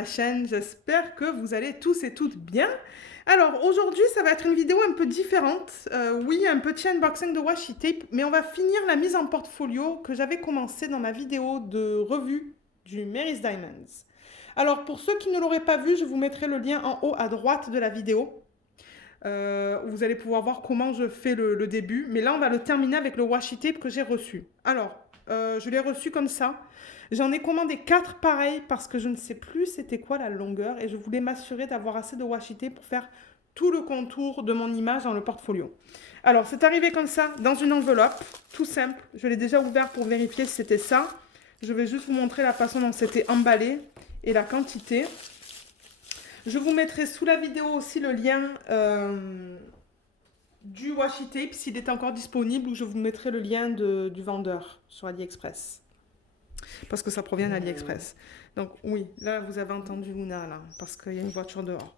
ma chaîne, j'espère que vous allez tous et toutes bien. Alors aujourd'hui ça va être une vidéo un peu différente, oui un petit unboxing de washi tape, mais on va finir la mise en portfolio que j'avais commencé dans ma vidéo de revue du Mary's Diamonds. Alors pour ceux qui ne l'auraient pas vu, je vous mettrai le lien en haut à droite de la vidéo. Vous allez pouvoir voir comment je fais le début, mais là on va le terminer avec le washi tape que j'ai reçu. Alors, je l'ai reçu comme ça. J'en ai commandé 4 pareils parce que je ne sais plus c'était quoi la longueur et je voulais m'assurer d'avoir assez de washi tape pour faire tout le contour de mon image dans le portfolio. Alors, c'est arrivé comme ça, dans une enveloppe, tout simple. Je l'ai déjà ouvert pour vérifier si c'était ça. Je vais juste vous montrer la façon dont c'était emballé et la quantité. Je vous mettrai sous la vidéo aussi le lien du washi tape s'il est encore disponible, ou je vous mettrai le lien du vendeur sur AliExpress. Parce que ça provient d'AliExpress. Donc oui, là vous avez entendu Luna là, parce qu'il y a une voiture dehors.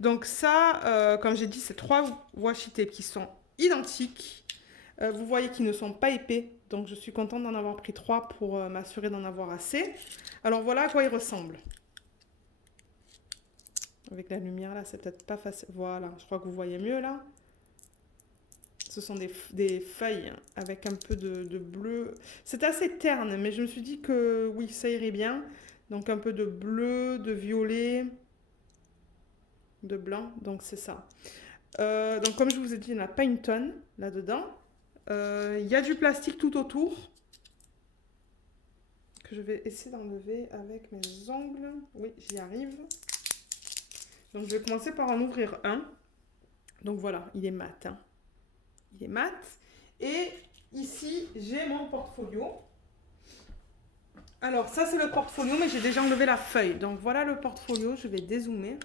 Donc ça, comme j'ai dit, c'est 3 washi tape qui sont identiques. Vous voyez qu'ils ne sont pas épais, donc je suis contente d'en avoir pris 3 pour m'assurer d'en avoir assez. Alors voilà à quoi ils ressemblent. Avec la lumière là, c'est peut-être pas facile. Voilà, je crois que vous voyez mieux là. Ce sont des feuilles avec un peu de bleu. C'est assez terne, mais je me suis dit que oui, ça irait bien. Donc un peu de bleu, de violet, de blanc. Donc c'est ça. Donc comme je vous ai dit, il n'y en a pas une tonne là-dedans. Il y a du plastique tout autour que je vais essayer d'enlever avec mes ongles. Oui, j'y arrive. Donc je vais commencer par en ouvrir un. Donc voilà, il est mat. Hein. Il est mat. Et ici, j'ai mon portfolio. Alors, ça, c'est le portfolio, mais j'ai déjà enlevé la feuille. Donc, voilà le portfolio. Je vais dézoomer.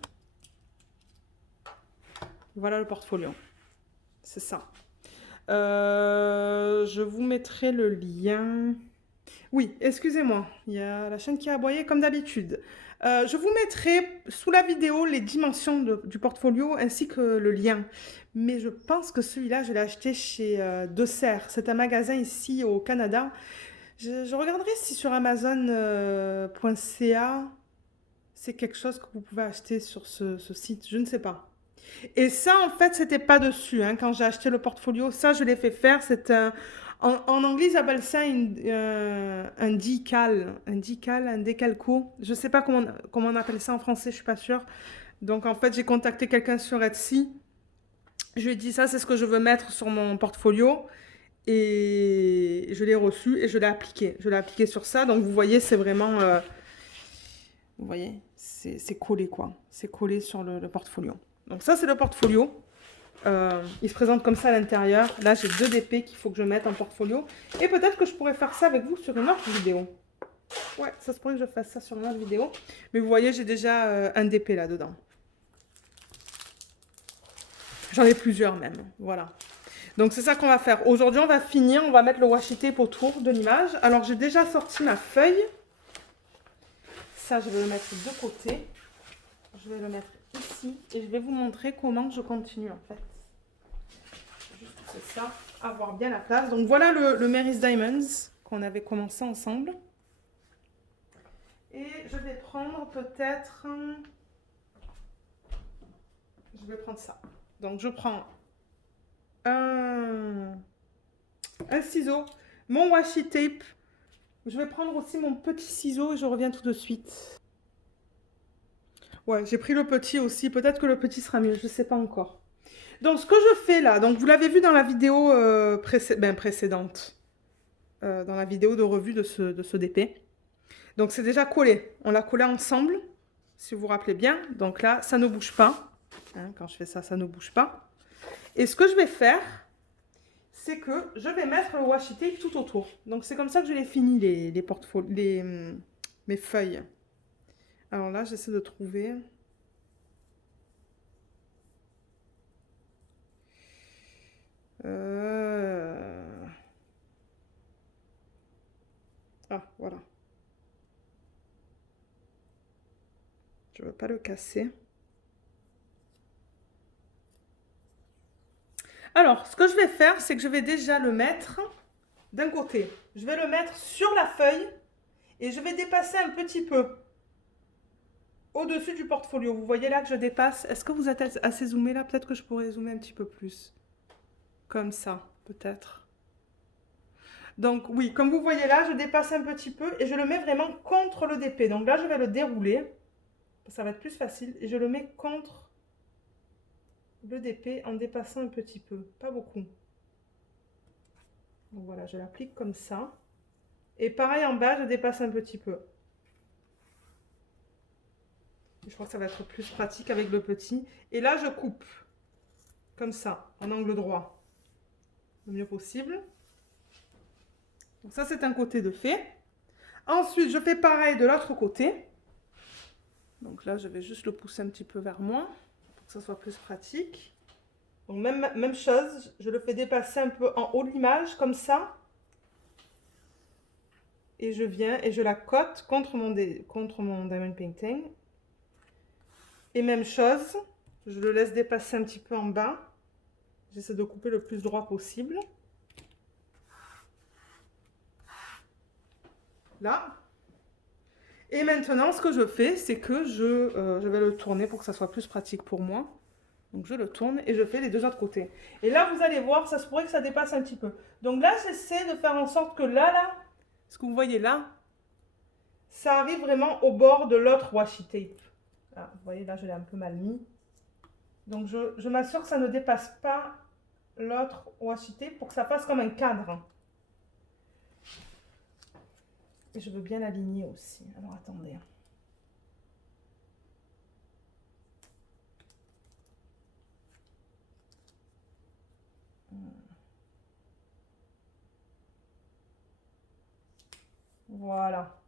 Voilà le portfolio. C'est ça. Je vous mettrai le lien. Oui, excusez-moi. Il y a la chaîne qui a aboyé comme d'habitude. Je vous mettrai sous la vidéo les dimensions du portfolio ainsi que le lien. Mais je pense que celui-là, je l'ai acheté chez De Serres. C'est un magasin ici au Canada. Je regarderai si sur Amazon.ca, c'est quelque chose que vous pouvez acheter sur ce site. Je ne sais pas. Et ça, en fait, c'était pas dessus. Hein, quand j'ai acheté le portfolio, ça, je l'ai fait faire. C'est en anglais, ils appellent ça un decal. Un décalco. Je sais pas comment on appelle ça en français, je suis pas sûre. Donc, en fait, j'ai contacté quelqu'un sur Etsy. Je lui ai dit, ça, c'est ce que je veux mettre sur mon portfolio. Et je l'ai reçu et je l'ai appliqué. Je l'ai appliqué sur ça. Donc, vous voyez, c'est vraiment... vous voyez, c'est collé, quoi. C'est collé sur le portfolio. Donc ça, c'est le portfolio. Il se présente comme ça à l'intérieur. Là, j'ai 2 DP qu'il faut que je mette en portfolio. Et peut-être que je pourrais faire ça avec vous sur une autre vidéo. Ouais, ça se pourrait que je fasse ça sur une autre vidéo. Mais vous voyez, j'ai déjà un DP là-dedans. J'en ai plusieurs même. Voilà. Donc c'est ça qu'on va faire. Aujourd'hui, on va finir. On va mettre le washi tape autour de l'image. Alors, j'ai déjà sorti ma feuille. Ça, je vais le mettre de côté. Je vais le mettre ici et je vais vous montrer comment je continue en fait. Juste c'est ça, avoir bien la place. Donc voilà le Mary's Diamonds qu'on avait commencé ensemble. Et je vais prendre peut-être... Je vais prendre ça. Donc je prends un ciseau, mon washi tape. Je vais prendre aussi mon petit ciseau et je reviens tout de suite. Ouais, j'ai pris le petit aussi. Peut-être que le petit sera mieux, je ne sais pas encore. Donc, ce que je fais là, donc vous l'avez vu dans la vidéo précédente, dans la vidéo de revue de ce DP. Donc, c'est déjà collé. On l'a collé ensemble, si vous vous rappelez bien. Donc là, ça ne bouge pas. Hein, quand je fais ça, ça ne bouge pas. Et ce que je vais faire, c'est que je vais mettre le washi tape tout autour. Donc, c'est comme ça que je l'ai fini, mes feuilles. Alors là, j'essaie de trouver... Ah, voilà. Je ne veux pas le casser. Alors, ce que je vais faire, c'est que je vais déjà le mettre d'un côté. Je vais le mettre sur la feuille et je vais dépasser un petit peu. au-dessus du portfolio. Vous voyez là que je dépasse. Est-ce que vous êtes assez zoomé là? Peut-être que je pourrais zoomer un petit peu plus. Comme ça, peut-être. Donc oui, comme vous voyez là, je dépasse un petit peu et je le mets vraiment contre le DP. Donc là, je vais le dérouler. Ça va être plus facile. Et je le mets contre le DP en dépassant un petit peu. Pas beaucoup. Donc voilà, je l'applique comme ça. Et pareil en bas, je dépasse un petit peu. Je crois que ça va être plus pratique avec le petit. Et là, je coupe. Comme ça, en angle droit. Le mieux possible. Donc ça, c'est un côté de fait. Ensuite, je fais pareil de l'autre côté. Donc là, je vais juste le pousser un petit peu vers moi pour que ça soit plus pratique. Donc même chose, je le fais dépasser un peu en haut de l'image, comme ça. Et je viens et je la cote contre mon diamond painting. Et même chose, je le laisse dépasser un petit peu en bas. J'essaie de couper le plus droit possible. Là. Et maintenant, ce que je fais, c'est que je vais le tourner pour que ça soit plus pratique pour moi. Donc je le tourne et je fais les deux autres côtés. Et là, vous allez voir, ça se pourrait que ça dépasse un petit peu. Donc là, j'essaie de faire en sorte que là, ce que vous voyez là, ça arrive vraiment au bord de l'autre washi tape. Là, vous voyez, là, je l'ai un peu mal mis. Donc je m'assure que ça ne dépasse pas l'autre washi tape pour que ça fasse comme un cadre. Et je veux bien l'aligner aussi. Alors attendez. Voilà.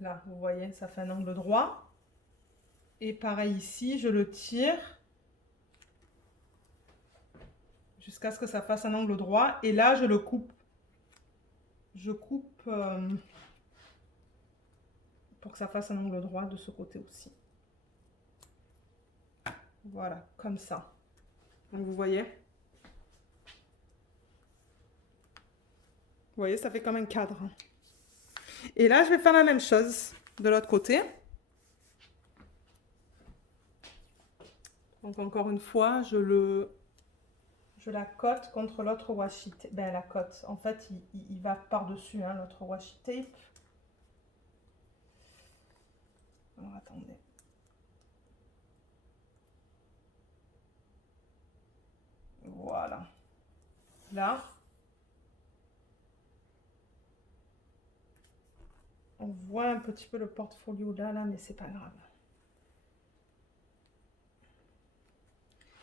Là, vous voyez, ça fait un angle droit. Et pareil ici, je le tire jusqu'à ce que ça fasse un angle droit. Et là, je le coupe. Je coupe pour que ça fasse un angle droit de ce côté aussi. Voilà, comme ça. Donc, vous voyez? Vous voyez, ça fait comme un cadre. Et là, je vais faire la même chose de l'autre côté. Donc, encore une fois, je la cote contre l'autre washi tape. Ben, la cote. En fait, il va par-dessus, hein, l'autre washi tape. Alors, attendez. Voilà. Là. On voit un petit peu le portfolio là, mais c'est pas grave.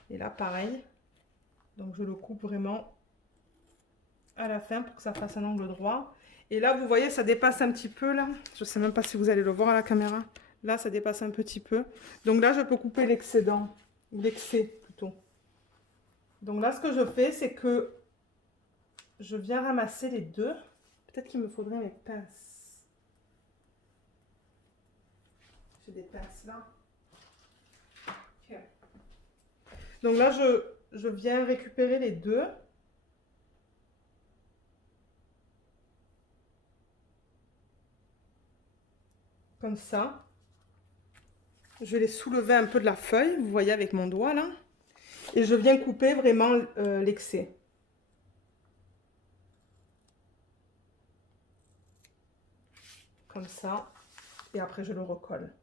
Et là, pareil. Donc, je le coupe vraiment à la fin pour que ça fasse un angle droit. Et là, vous voyez, ça dépasse un petit peu, là. Je ne sais même pas si vous allez le voir à la caméra. Là, ça dépasse un petit peu. Donc là, je peux couper l'excédent. L'excès, plutôt. Donc là, ce que je fais, c'est que je viens ramasser les deux. Peut-être qu'il me faudrait mes pinces. J'ai des pinces là. Okay. Donc là, je viens récupérer les deux. Comme ça. Je vais les soulever un peu de la feuille, vous voyez avec mon doigt là. Et je viens couper vraiment l'excès. Comme ça. Et après je le recolle.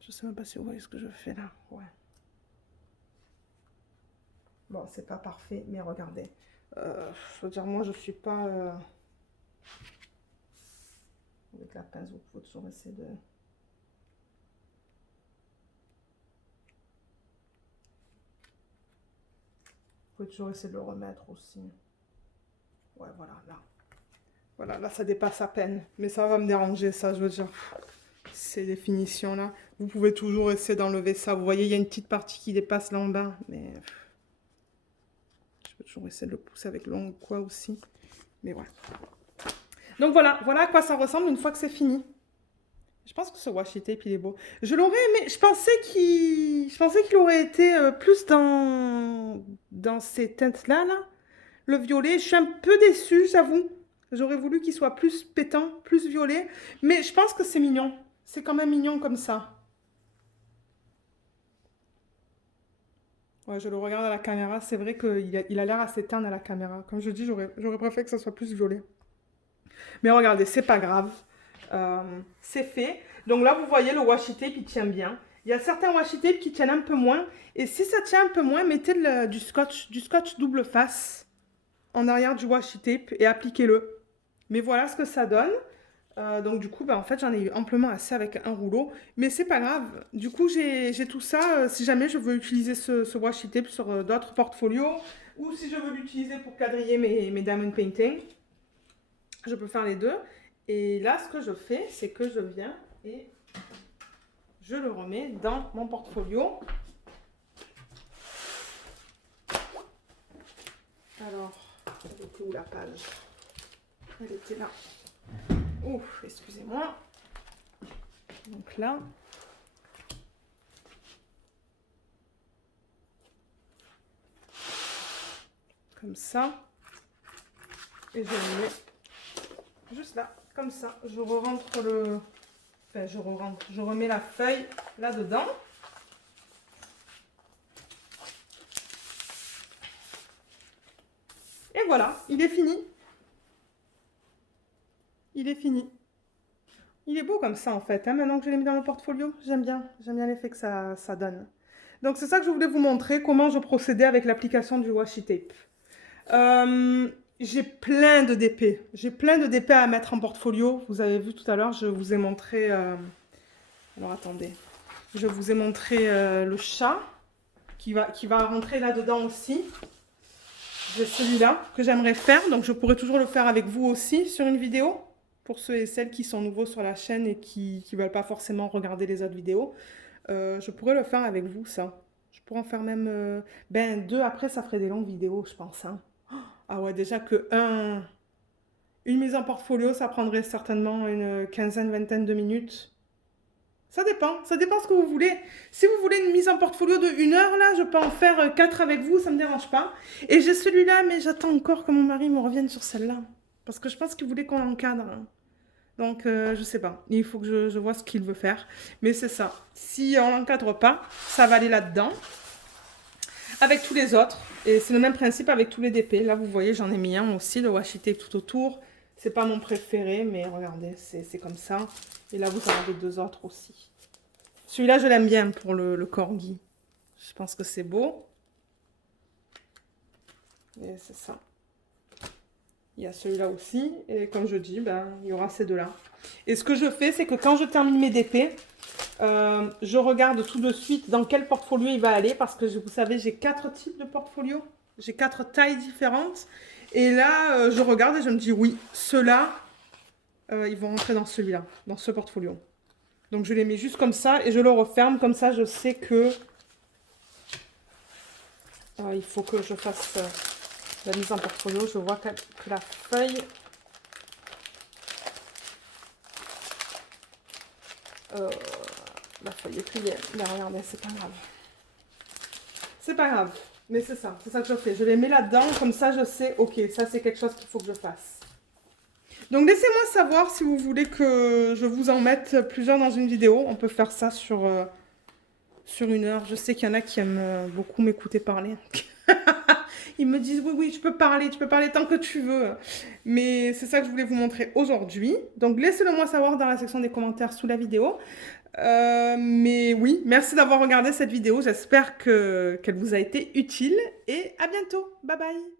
Je sais même pas si vous voyez ce que je fais là. Ouais. Bon, c'est pas parfait, mais regardez. Je veux dire, moi, je suis pas... Avec la pince, vous pouvez toujours essayer de... Vous pouvez toujours essayer de le remettre aussi. Ouais, voilà, là. Voilà, là, ça dépasse à peine. Mais ça va me déranger, ça, je veux dire. Ces définitions là. Vous pouvez toujours essayer d'enlever ça. Vous voyez, il y a une petite partie qui dépasse là en bas. Mais je peux toujours essayer de le pousser avec l'ongle quoi aussi. Mais voilà. Donc voilà, voilà à quoi ça ressemble une fois que c'est fini. Je pense que ce washi tape, il est beau. Je l'aurais aimé. Je pensais qu'il aurait été plus dans ces teintes-là, là. Le violet. Je suis un peu déçue, j'avoue. J'aurais voulu qu'il soit plus pétant, plus violet. Mais je pense que c'est mignon. C'est quand même mignon comme ça. Ouais, je le regarde à la caméra. C'est vrai qu'il a l'air assez terne à la caméra. Comme je dis, j'aurais préféré que ça soit plus violet. Mais regardez, c'est pas grave. C'est fait. Donc là, vous voyez, le washi tape, il tient bien. Il y a certains washi tape qui tiennent un peu moins. Et si ça tient un peu moins, mettez du scotch double face en arrière du washi tape et appliquez-le. Mais voilà ce que ça donne. Donc du coup, bah, en fait, j'en ai eu amplement assez avec un rouleau. Mais c'est pas grave. Du coup, j'ai tout ça. Si jamais je veux utiliser ce washi tape sur d'autres portfolios ou si je veux l'utiliser pour quadriller mes diamond painting, je peux faire les deux. Et là, ce que je fais, c'est que je viens et je le remets dans mon portfolio. Alors, elle était où la page? Elle était là. Ouf, excusez-moi. Donc là. Comme ça. Et je le mets juste là, comme ça. Je re-rentre le... Enfin, je remets la feuille là-dedans. Et voilà, il est fini. Il est fini. Il est beau comme ça en fait, hein, maintenant que je l'ai mis dans le portfolio. J'aime bien l'effet que ça donne. Donc c'est ça que je voulais vous montrer, comment je procédais avec l'application du washi tape. J'ai plein de DP. J'ai plein de DP à mettre en portfolio. Vous avez vu tout à l'heure, je vous ai montré... Alors attendez. Je vous ai montré le chat qui va rentrer là-dedans aussi. J'ai celui-là que j'aimerais faire. Donc je pourrais toujours le faire avec vous aussi sur une vidéo. Pour ceux et celles qui sont nouveaux sur la chaîne et qui ne veulent pas forcément regarder les autres vidéos. Je pourrais le faire avec vous, ça. Je pourrais en faire même... deux, après ça ferait des longues vidéos, je pense. Hein. Ah ouais, déjà que une mise en portfolio, ça prendrait certainement une quinzaine, vingtaine de minutes. Ça dépend ce que vous voulez. Si vous voulez une mise en portfolio de 1 heure, là, je peux en faire 4 avec vous, ça ne me dérange pas. Et j'ai celui-là, mais j'attends encore que mon mari me revienne sur celle-là. Parce que je pense qu'il voulait qu'on l'encadre. Donc, je sais pas. Il faut que je vois ce qu'il veut faire. Mais c'est ça. Si on l'encadre pas, ça va aller là-dedans. Avec tous les autres. Et c'est le même principe avec tous les DP. Là, vous voyez, j'en ai mis un aussi, le washi tape tout autour. C'est pas mon préféré, mais regardez, c'est comme ça. Et là, vous en avez 2 autres aussi. Celui-là, je l'aime bien pour le corgi. Je pense que c'est beau. Et c'est ça. Il y a celui-là aussi. Et comme je dis, ben, il y aura ces deux-là. Et ce que je fais, c'est que quand je termine mes DP, je regarde tout de suite dans quel portfolio il va aller. Parce que vous savez, j'ai 4 types de portfolio. J'ai 4 tailles différentes. Et là, je regarde et je me dis, oui, ceux-là, ils vont rentrer dans celui-là, dans ce portfolio. Donc, je les mets juste comme ça et je le referme. Comme ça, je sais que il faut que je fasse la mise en portfolio. Je vois que la feuille... la feuille est pliée. Mais regardez, c'est pas grave. C'est pas grave. Mais c'est ça que je fais. Je les mets là-dedans, comme ça je sais, ok, ça c'est quelque chose qu'il faut que je fasse. Donc laissez-moi savoir si vous voulez que je vous en mette plusieurs dans une vidéo. On peut faire ça sur 1 heure. Je sais qu'il y en a qui aiment beaucoup m'écouter parler. Ils me disent, oui, tu peux parler tant que tu veux. Mais c'est ça que je voulais vous montrer aujourd'hui. Donc laissez-le moi savoir dans la section des commentaires sous la vidéo. Mais oui, merci d'avoir regardé cette vidéo. J'espère qu'elle vous a été utile. Et à bientôt. Bye bye.